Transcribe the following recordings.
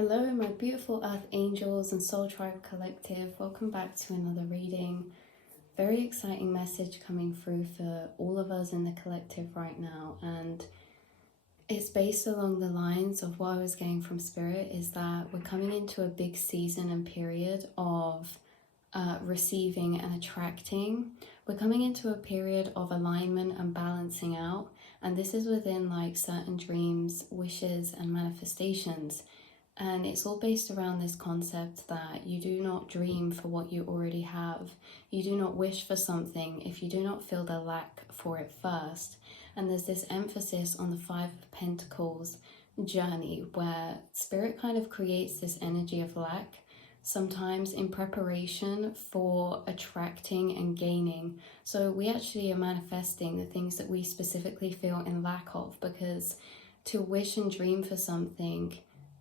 Hello, my beautiful Earth Angels and Soul Tribe Collective. Welcome back to another reading. Very exciting message coming through for all of us in the collective right now. And it's based along the lines of what I was getting from Spirit, is that we're coming into a big season and period of receiving and attracting. We're coming into a period of alignment and balancing out. And this is within like certain dreams, wishes, and manifestations. And it's all based around this concept that you do not dream for what you already have. You do not wish for something if you do not feel the lack for it first. And there's this emphasis on the Five of Pentacles journey where Spirit kind of creates this energy of lack, sometimes in preparation for attracting and gaining. So we actually are manifesting the things that we specifically feel in lack of, because to wish and dream for something,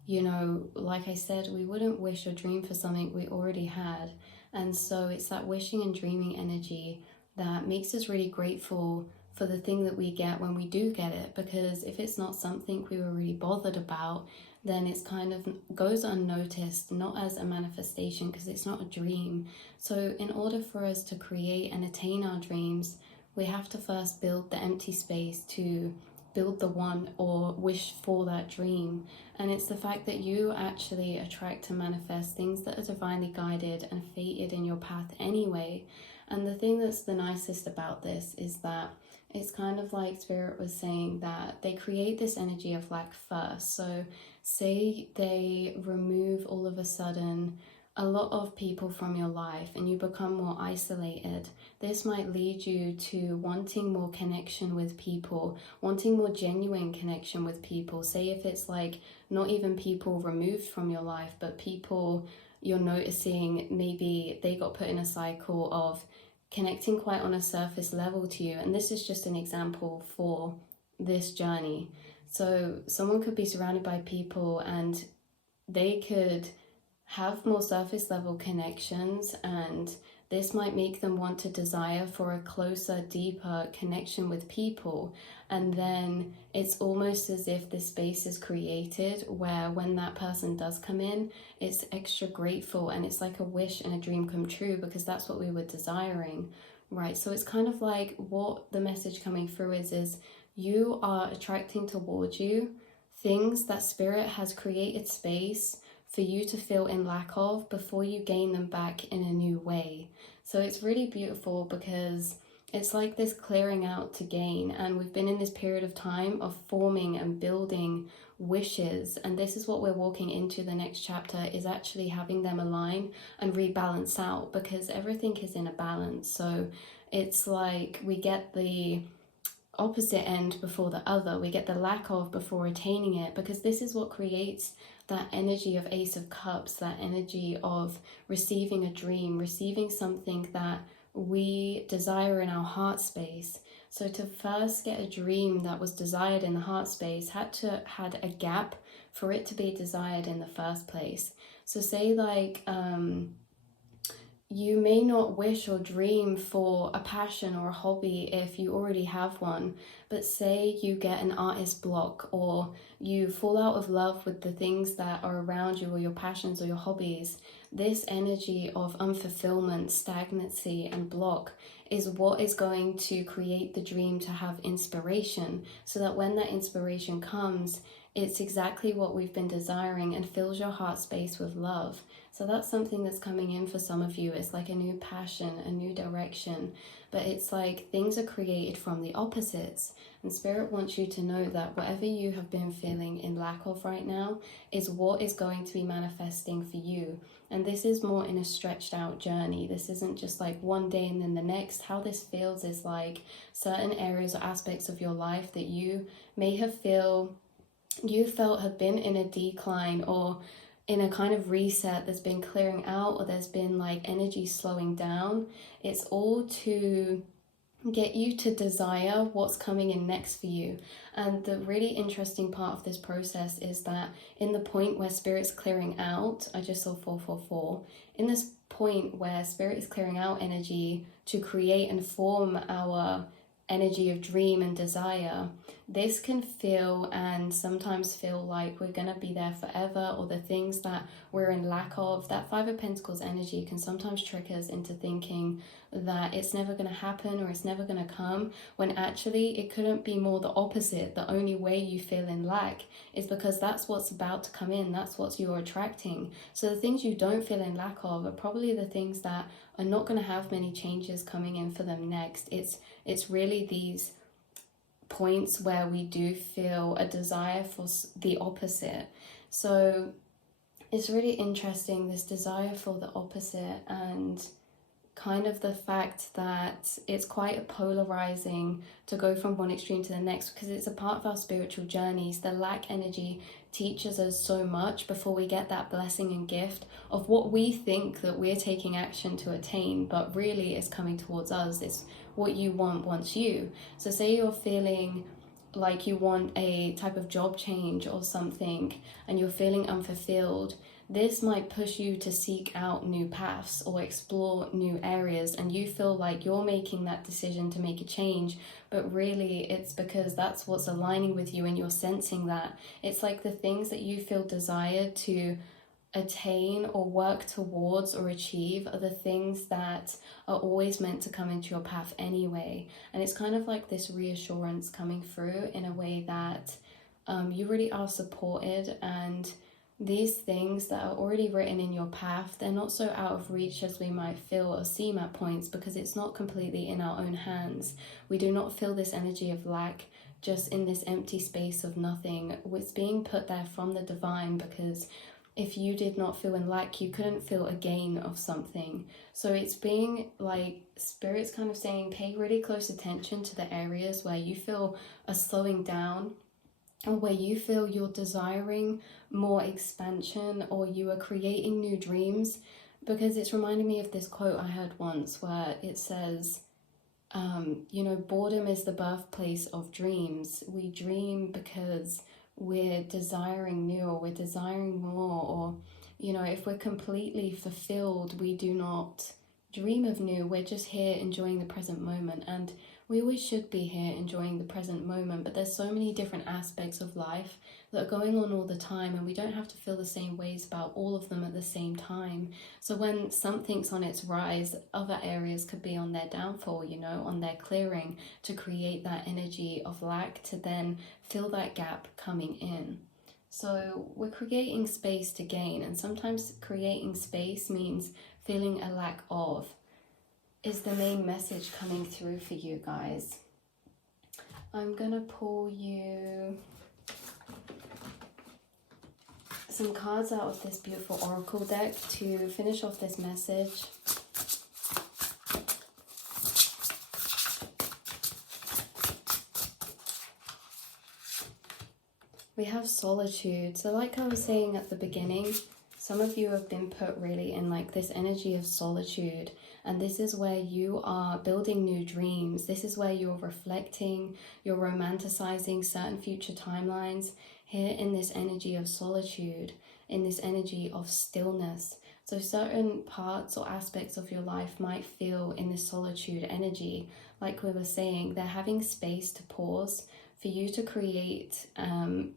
you know, like I said, we wouldn't wish or dream for something we already had. And so it's that wishing and dreaming energy that makes us really grateful for the thing that we get when we do get it. Because if it's not something we were really bothered about, then it's kind of goes unnoticed, not as a manifestation, because it's not a dream. So in order for us to create and attain our dreams, we have to first build the empty space to build the one or wish for that dream. And it's the fact that you actually attract and manifest things that are divinely guided and fated in your path anyway. And the thing that's the nicest about this is that it's kind of like Spirit was saying that they create this energy of lack first. So say they remove all of a sudden a lot of people from your life and you become more isolated. This might lead you to wanting more connection with people, wanting more genuine connection with people. Say if it's like not even people removed from your life, but people you're noticing maybe they got put in a cycle of connecting quite on a surface level to you. And this is just an example for this journey. So someone could be surrounded by people and they could have more surface level connections, and this might make them want to desire for a closer, deeper connection with people. And then it's almost as if this space is created where when that person does come in, it's extra grateful and it's like a wish and a dream come true, because that's what we were desiring, right? So it's kind of like what the message coming through is you are attracting towards you things that Spirit has created space for you to feel in lack of before you gain them back in a new way. So it's really beautiful because it's like this clearing out to gain. And we've been in this period of time of forming and building wishes. And this is what we're walking into the next chapter, is actually having them align and rebalance out, because everything is in a balance. So it's like we get the opposite end before the other. We get the lack of before attaining it, because this is what creates that energy of Ace of Cups, that energy of receiving a dream, receiving something that we desire in our heart space. So to first get a dream that was desired in the heart space had a gap for it to be desired in the first place. So say like you may not wish or dream for a passion or a hobby if you already have one, but say you get an artist block or you fall out of love with the things that are around you or your passions or your hobbies. This energy of unfulfillment, stagnancy, and block is what is going to create the dream to have inspiration, so that when that inspiration comes, it's exactly what we've been desiring and fills your heart space with love. So that's something that's coming in for some of you. It's like a new passion, a new direction, but it's like things are created from the opposites. And Spirit wants you to know that whatever you have been feeling in lack of right now is what is going to be manifesting for you. And this is more in a stretched out journey. This isn't just like one day and then the next. How this feels is like certain areas or aspects of your life that you may have felt have been in a decline or in a kind of reset, there's been clearing out, or there's been like energy slowing down. It's all to get you to desire what's coming in next for you. And the really interesting part of this process is that in the point where Spirit's clearing out, I just saw 444, in this point where Spirit is clearing out energy to create and form our energy of dream and desire, this can feel and sometimes feel like we're going to be there forever, or the things that we're in lack of. That Five of Pentacles energy can sometimes trick us into thinking that it's never going to happen or it's never going to come, when actually it couldn't be more the opposite. The only way you feel in lack is because that's what's about to come in, that's what you're attracting. So the things you don't feel in lack of are probably the things that are not going to have many changes coming in for them next. It's really these points where we do feel a desire for the opposite. So it's really interesting, this desire for the opposite, and kind of the fact that it's quite polarizing to go from one extreme to the next, because it's a part of our spiritual journeys. The lack energy teaches us so much before we get that blessing and gift of what we think that we're taking action to attain, but really it's coming towards us. It's what you want wants you. So say you're feeling like you want a type of job change or something and you're feeling unfulfilled, this might push you to seek out new paths or explore new areas, and you feel like you're making that decision to make a change, but really it's because that's what's aligning with you and you're sensing that. It's like the things that you feel desired to attain or work towards or achieve are the things that are always meant to come into your path anyway. And it's kind of like this reassurance coming through in a way that you really are supported, and these things that are already written in your path, they're not so out of reach as we might feel or seem at points, because it's not completely in our own hands. We do not feel this energy of lack just in this empty space of nothing. It's being put there from the divine, because if you did not feel in lack, you couldn't feel a gain of something. So it's being like Spirit's kind of saying, pay really close attention to the areas where you feel a slowing down, or where you feel you're desiring more expansion, or you are creating new dreams. Because it's reminding me of this quote I heard once where it says, boredom is the birthplace of dreams. We dream because we're desiring new, or we're desiring more, or, if we're completely fulfilled, we do not dream of new. We're just here enjoying the present moment. And we always should be here enjoying the present moment, but there's so many different aspects of life that are going on all the time, and we don't have to feel the same ways about all of them at the same time. So when something's on its rise, other areas could be on their downfall, on their clearing, to create that energy of lack to then fill that gap coming in. So we're creating space to gain, and sometimes creating space means feeling a lack of, is the main message coming through for you guys. I'm gonna pull you some cards out of this beautiful oracle deck to finish off this message. We have Solitude. So like I was saying at the beginning, some of you have been put really in like this energy of solitude, and this is where you are building new dreams. This is where you're reflecting, you're romanticizing certain future timelines here in this energy of solitude, in this energy of stillness. So certain parts or aspects of your life might feel in this solitude energy. Like we were saying, they're having space to pause for you to create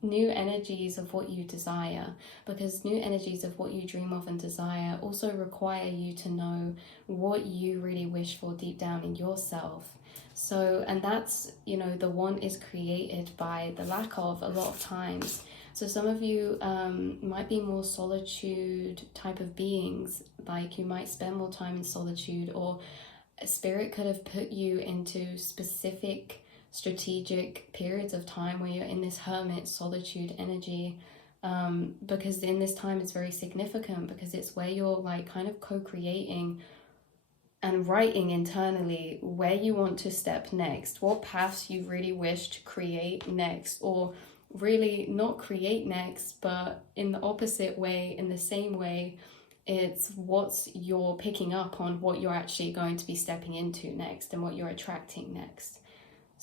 new energies of what you desire, because new energies of what you dream of and desire also require you to know what you really wish for deep down in yourself. So, and that's, the one is created by the lack of a lot of times. So some of you might be more solitude type of beings, like you might spend more time in solitude, or Spirit could have put you into specific strategic periods of time where you're in this hermit solitude energy, because in this time it's very significant, because it's where you're like kind of co-creating and writing internally where you want to step next, what paths you really wish to create next, or really not create next, but in the opposite way, in the same way, it's what's you're picking up on, what you're actually going to be stepping into next and what you're attracting next.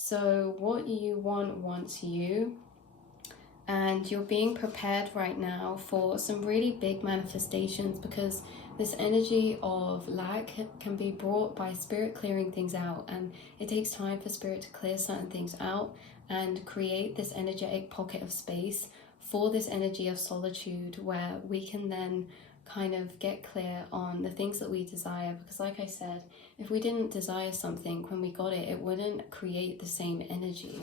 So what you want wants you, And you're being prepared right now for some really big manifestations, because this energy of lack can be brought by spirit clearing things out, and it takes time for spirit to clear certain things out and create this energetic pocket of space for this energy of solitude, where we can then kind of get clear on the things that we desire. Because like I said, if we didn't desire something, when we got it, it wouldn't create the same energy.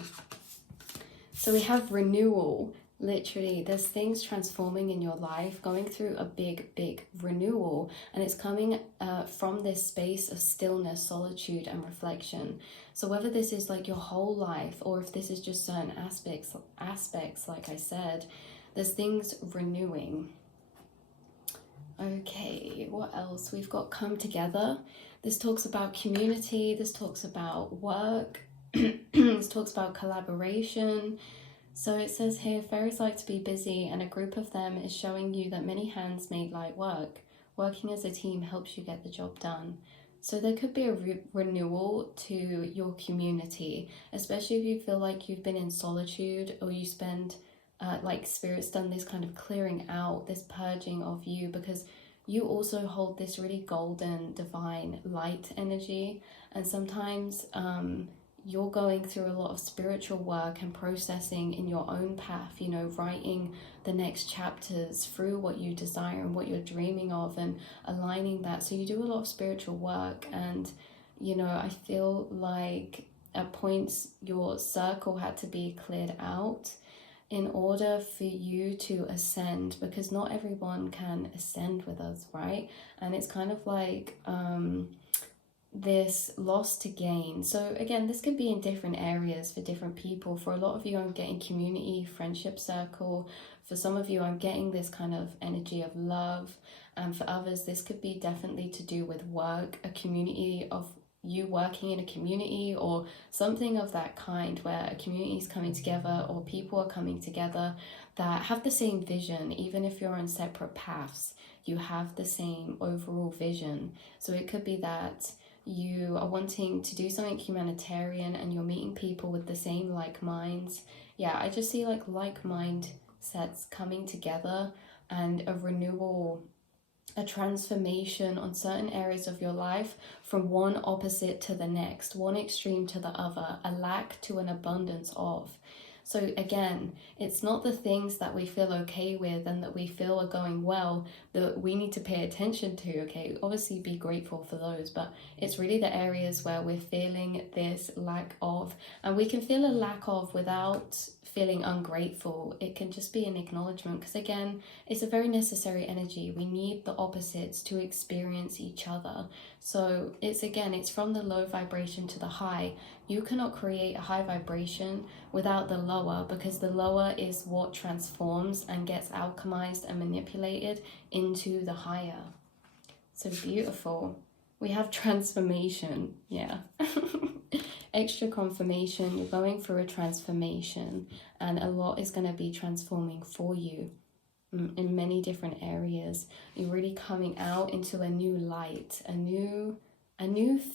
So we have renewal. Literally, there's things transforming in your life, going through a big renewal, and it's coming from this space of stillness, solitude, and reflection. So whether this is like your whole life, or if this is just certain aspects, like I said, there's things renewing. Okay, what else? We've got come together. This talks about community. This talks about work. This talks about collaboration. So it says here, fairies like to be busy, and a group of them is showing you that many hands make light work. Working as a team helps you get the job done. So there could be a renewal to your community, especially if you feel like you've been in solitude, or you spend, like Spirit's done this kind of clearing out, this purging of you, because you also hold this really golden, divine light energy. And sometimes you're going through a lot of spiritual work and processing in your own path, you know, writing the next chapters through what you desire and what you're dreaming of, and aligning that. So you do a lot of spiritual work, and, you know, I feel like at points your circle had to be cleared out in order for you to ascend, because not everyone can ascend with us, right? And it's kind of like this loss to gain. So again, this could be in different areas for different people. For a lot of you, I'm getting community, friendship circle. For some of you, I'm getting this kind of energy of love. And for others, this could be definitely to do with work, a community of you working in a community, or something of that kind, where a community is coming together, or people are coming together that have the same vision. Even if you're on separate paths, you have the same overall vision. So it could be that you are wanting to do something humanitarian, and you're meeting people with the same like minds. Yeah, I just see like mindsets coming together, and a renewal, a transformation on certain areas of your life, from one opposite to the next, one extreme to the other, a lack to an abundance of. So again, it's not the things that we feel okay with and that we feel are going well that we need to pay attention to, okay? Obviously be grateful for those, but it's really the areas where we're feeling this lack of, and we can feel a lack of without feeling ungrateful. It can just be an acknowledgement, because again, it's a very necessary energy. We need the opposites to experience each other. So it's from the low vibration to the high. You cannot create a high vibration without the lower, because the lower is what transforms and gets alchemized and manipulated into the higher. So beautiful. We have transformation, yeah. Extra confirmation, you're going through a transformation, and a lot is going to be transforming for you in many different areas. You're really coming out into a new light, a new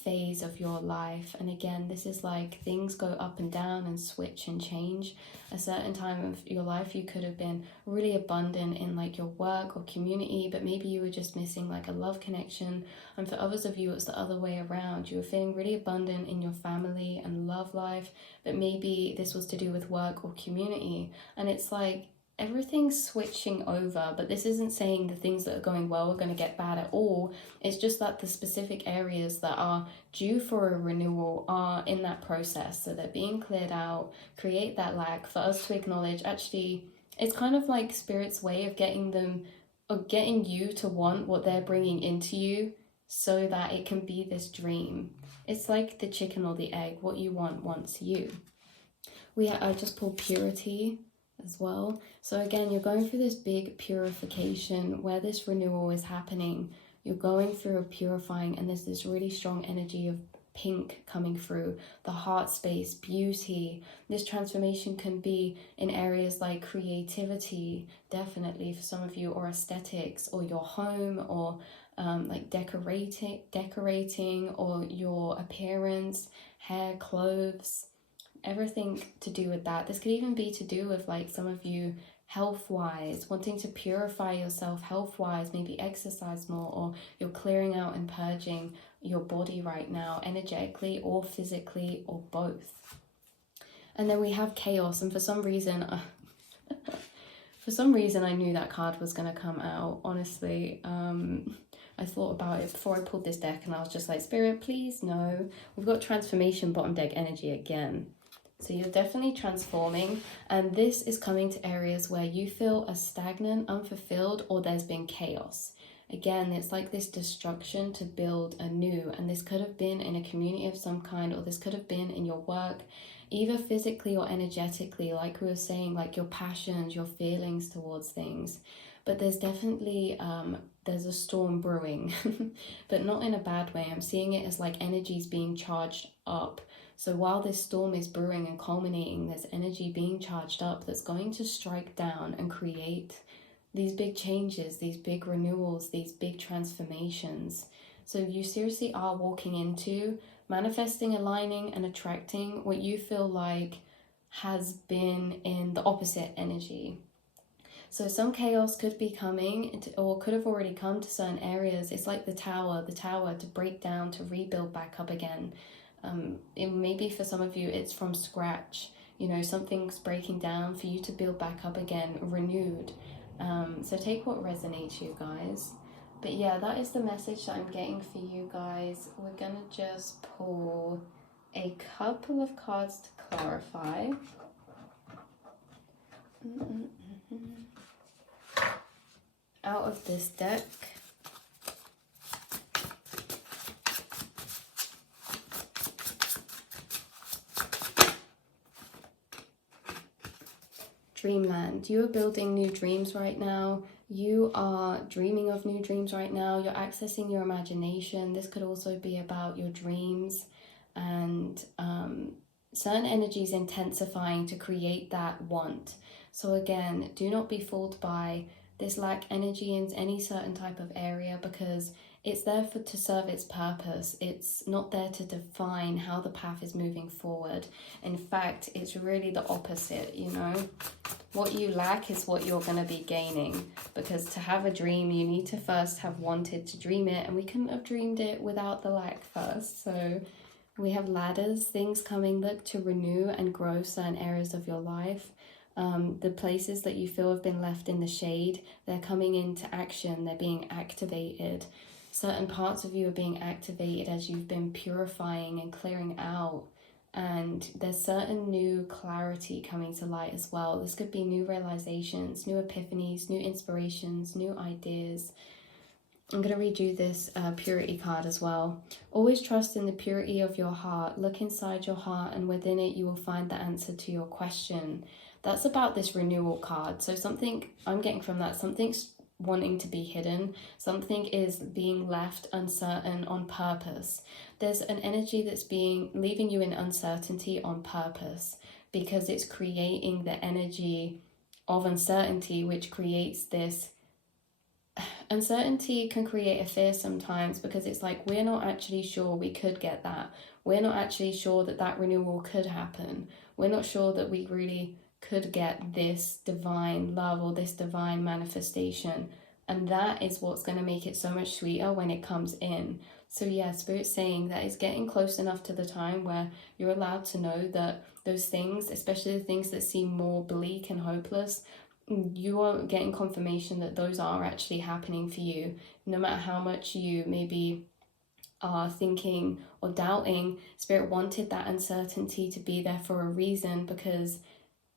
phase of your life. And again, this is like things go up and down and switch and change. A certain time of your life, you could have been really abundant in like your work or community, but maybe you were just missing like a love connection. And for others of you, it's the other way around. You were feeling really abundant in your family and love life, but maybe this was to do with work or community. And it's like everything's switching over, but this isn't saying the things that are going well are going to get bad at all. It's just that the specific areas that are due for a renewal are in that process, so they're being cleared out, create that lack for us to acknowledge. Actually, it's kind of like Spirit's way of getting you to want what they're bringing into you, so that it can be this dream. It's like the chicken or the egg. What you want wants you. I just pulled purity as well. So again, you're going through this big purification where this renewal is happening. You're going through a purifying, and there's this really strong energy of pink coming through the heart space, beauty. This transformation can be in areas like creativity, definitely for some of you, or aesthetics, or your home, or like decorating, or your appearance, hair, clothes. everything to do with that. This could even be to do with like some of you health-wise, wanting to purify yourself health-wise, maybe exercise more, or you're clearing out and purging your body right now, energetically or physically, or both. And then we have chaos, and for some reason I knew that card was going to come out, honestly. I thought about it before I pulled this deck, and I was just like, Spirit, please, no. We've got transformation bottom deck energy again. So you're definitely transforming, and this is coming to areas where you feel as stagnant, unfulfilled, or there's been chaos. Again, it's like this destruction to build anew, and this could have been in a community of some kind, or this could have been in your work, either physically or energetically, like we were saying, like your passions, your feelings towards things. But there's definitely, there's a storm brewing, but not in a bad way. I'm seeing it as like energies being charged up. So while this storm is brewing and culminating, there's energy being charged up that's going to strike down and create these big changes, these big renewals, these big transformations. So you seriously are walking into manifesting, aligning, and attracting what you feel like has been in the opposite energy. So some chaos could be coming, or could have already come to certain areas. It's like the tower to break down, to rebuild back up again. Maybe for some of you, it's from scratch. You know, something's breaking down for you to build back up again, renewed. So take what resonates, you guys. But yeah, that is the message that I'm getting for you guys. We're going to just pull a couple of cards to clarify. Out of this deck. Dreamland. You are building new dreams right now. You are dreaming of new dreams right now. You're accessing your imagination. This could also be about your dreams, and certain energies intensifying to create that want. So again, do not be fooled by this lack energy in any certain type of area, because it's there to serve its purpose. It's not there to define how the path is moving forward. In fact, it's really the opposite, you know. What you lack is what you're going to be gaining, because to have a dream, you need to first have wanted to dream it, and we couldn't have dreamed it without the lack first. So we have ladders, things coming, look to renew and grow certain areas of your life. The places that you feel have been left in the shade, they're coming into action, they're being activated. Certain parts of you are being activated as you've been purifying and clearing out. And there's certain new clarity coming to light as well. This could be new realizations, new epiphanies, new inspirations, new ideas. I'm going to read you this purity card as well. Always trust in the purity of your heart. Look inside your heart, and within it you will find the answer to your question. That's about this renewal card. So something I'm getting from that, something's wanting to be hidden. Something is being left uncertain on purpose. There's an energy that's leaving you in uncertainty on purpose, because it's creating the energy of uncertainty, which creates this uncertainty. Can create a fear sometimes, because it's like we're not actually sure we could get that. We're not actually sure that that renewal could happen. We're not sure that we really could get this divine love or this divine manifestation. And that is what's going to make it so much sweeter when it comes in. So yeah, Spirit's saying that it's getting close enough to the time where you're allowed to know that those things, especially the things that seem more bleak and hopeless, you are getting confirmation that those are actually happening for you. No matter how much you maybe are thinking or doubting, Spirit wanted that uncertainty to be there for a reason, because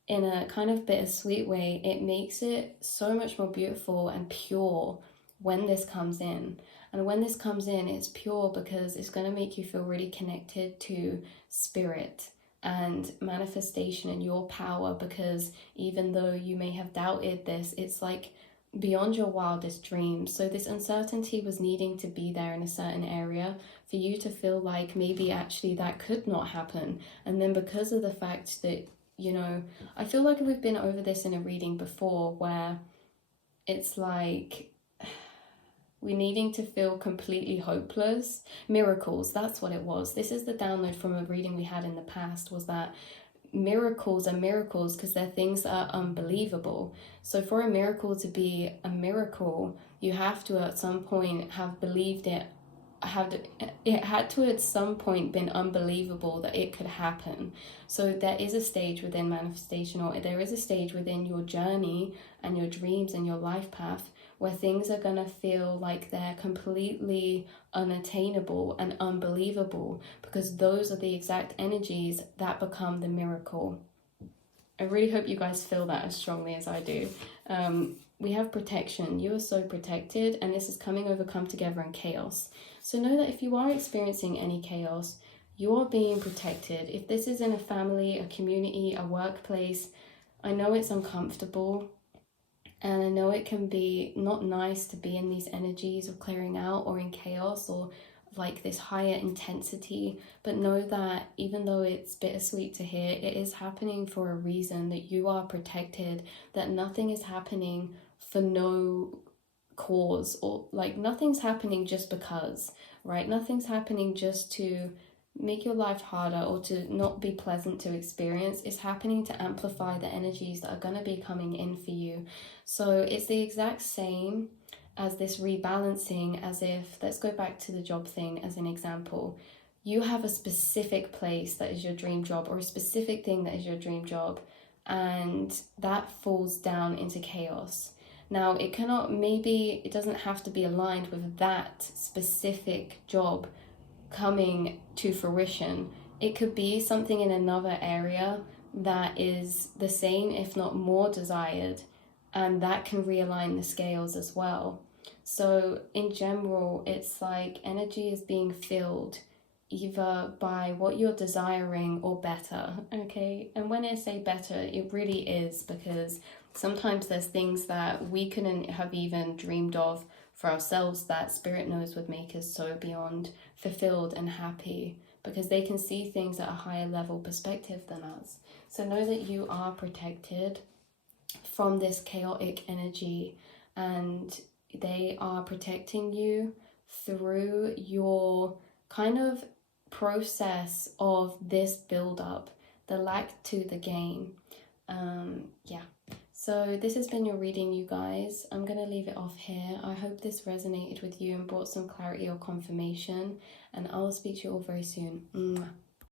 in a kind of bittersweet way, it makes it so much more beautiful and pure when this comes in. And when this comes in, it's pure because it's going to make you feel really connected to Spirit and manifestation and your power, because even though you may have doubted this, it's like beyond your wildest dreams. So this uncertainty was needing to be there in a certain area for you to feel like maybe actually that could not happen. And then because of the fact that, you know, I feel like we've been over this in a reading before, where it's like we needing to feel completely hopeless. Miracles, that's what it was. This is the download from a reading we had in the past, was that miracles are miracles because they're things that are unbelievable. So for a miracle to be a miracle, you have to at some point have believed it, it had to at some point been unbelievable that it could happen. So there is a stage within manifestation, or there is a stage within your journey and your dreams and your life path where things are going to feel like they're completely unattainable and unbelievable, because those are the exact energies that become the miracle. I really hope you guys feel that as strongly as I do. We have protection. You are so protected, and this is coming over, come together in chaos. So know that if you are experiencing any chaos, you are being protected. If this is in a family, a community, a workplace, I know it's uncomfortable, and I know it can be not nice to be in these energies of clearing out or in chaos or like this higher intensity, but know that even though it's bittersweet to hear, it is happening for a reason, that you are protected, that nothing is happening for no cause, or like nothing's happening just because, right? Nothing's happening just to make your life harder or to not be pleasant to experience. It's happening to amplify the energies that are going to be coming in for you. So it's the exact same as this rebalancing, as if, let's go back to the job thing as an example. You have a specific place that is your dream job, or a specific thing that is your dream job, and that falls down into chaos. Now, it cannot, maybe it doesn't have to be aligned with that specific job coming to fruition. It could be something in another area that is the same, if not more desired, and that can realign the scales as well. So in general, it's like energy is being filled either by what you're desiring or better, okay? And when I say better, it really is, because sometimes there's things that we couldn't have even dreamed of for ourselves that Spirit knows would make us so beyond fulfilled and happy, because they can see things at a higher level perspective than us. So know that you are protected from this chaotic energy, and they are protecting you through your kind of process of this build up, the lack to the gain. Yeah. So this has been your reading, you guys. I'm going to leave it off here. I hope this resonated with you and brought some clarity or confirmation, and I will speak to you all very soon. Mwah.